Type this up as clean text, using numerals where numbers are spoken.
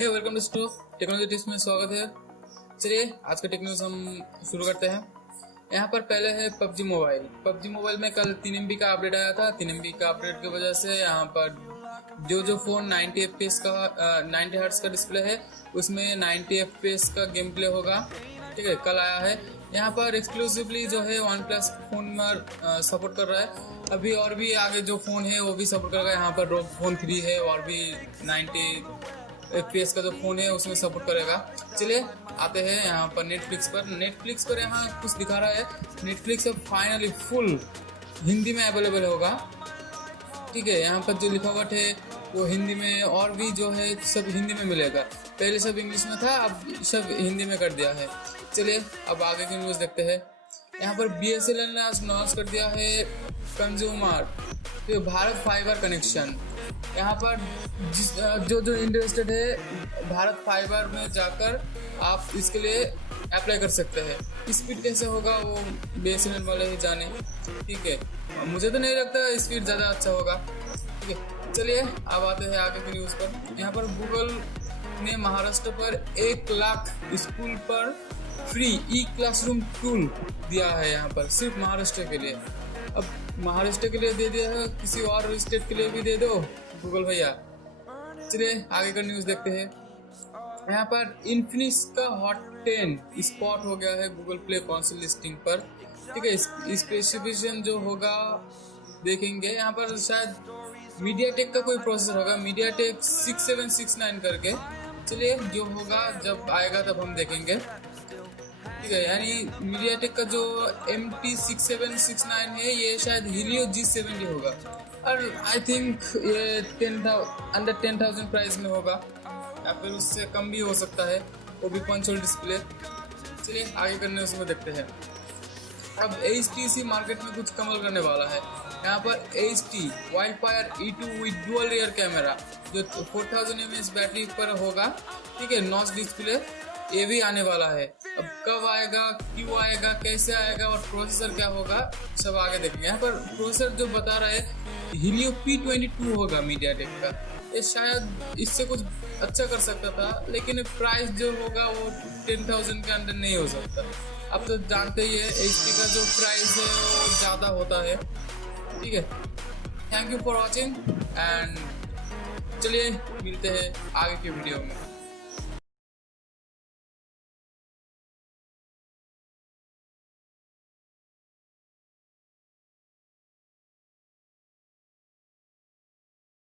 Hey welcome to stove technology tips में स्वागत है। चलिए आज का टेक न्यूज़ हम शुरू करते हैं। यहाँ पर पहले है पबजी मोबाइल में कल 3 MB का अपडेट आया था। 3 MB का अपडेट की वजह से यहाँ पर जो फोन 90 FPS का 90 हर्ट्ज का डिस्प्ले है उसमें 90 FPS का गेम प्ले होगा। ठीक है, कल आया है। यहाँ पर एक्सक्लूसिवली जो है वन प्लस फोन में सपोर्ट कर रहा है। अभी और भी आगे जो फोन है वो भी सपोर्ट करेगा। यहाँ पर रोग फोन 3 है और भी 90 FPS का जो फोन है उसमें सपोर्ट करेगा। चलिए आते हैं यहाँ पर नेटफ्लिक्स पर यहाँ कुछ दिखा रहा है। नेटफ्लिक्स अब फाइनली फुल हिंदी में अवेलेबल होगा। ठीक है, यहाँ पर जो लिखावट है वो हिंदी में और भी जो है सब हिंदी में मिलेगा। पहले सब इंग्लिश में था, अब सब हिंदी में कर दिया है। चलिए अब आगे की न्यूज़ देखते हैं। यहाँ पर BSNL ने आज लॉन्च कर दिया है कंज्यूमर भारत फाइबर कनेक्शन। यहाँ पर जो इंटरेस्टेड है भारत फाइबर में जाकर आप इसके लिए अप्लाई कर सकते हैं। स्पीड कैसे होगा वो BSNL वाले ही जाने। ठीक है, मुझे तो नहीं लगता स्पीड ज़्यादा अच्छा होगा। ठीक है, चलिए अब आते हैं आगे की न्यूज़ पर। यहाँ पर गूगल ने महाराष्ट्र पर 1 लाख स्कूल पर फ्री क्लासरूम टूल दिया है। यहाँ पर सिर्फ महाराष्ट्र के लिए। अब महाराष्ट्र के लिए दे दिया है, किसी और स्टेट के लिए भी दे दो गूगल भैया। चलिए आगे का न्यूज़ देखते हैं। यहाँ पर इन्फिनिक्स का हॉट 10 स्पॉट हो गया है गूगल प्ले कंसोल लिस्टिंग पर। ठीक है, स्पेसिफिकेशन जो होगा देखेंगे। यहाँ पर शायद मीडियाटेक का कोई प्रोसेसर होगा, मीडियाटेक 6769 करके। चलिए जो होगा जब आएगा तब हम देखेंगे। ठीक है, यानी मीडियाटेक का जो MT6769 है ये शायद हीलियो G70 होगा और आई थिंक ये अंडर 10,000 प्राइस में होगा या फिर उससे कम भी हो सकता है, वो भी पंच होल डिस्प्ले। चलिए आगे करने उसमें देखते हैं। अब HTC मार्केट में कुछ कमाल करने वाला है। यहाँ पर HTC Wildfire E2 with dual rear camera जो 4000 mAh बैटरी पर होगा। ठीक है, नॉच डिस्प्ले ये भी आने वाला है। अब कब आएगा, क्यों आएगा, कैसे आएगा और प्रोसेसर क्या होगा सब आगे देखेंगे। यहाँ पर प्रोसेसर जो बता रहा है हीलियो P22 होगा मीडियाटेक का। ये शायद इससे कुछ अच्छा कर सकता था, लेकिन प्राइस जो होगा वो 10,000 के अंदर नहीं हो सकता। अब तो जानते ही है HP का जो प्राइस है वो ज़्यादा होता है। ठीक है, thank you for watching and चलिए मिलते हैं आगे की वीडियो में।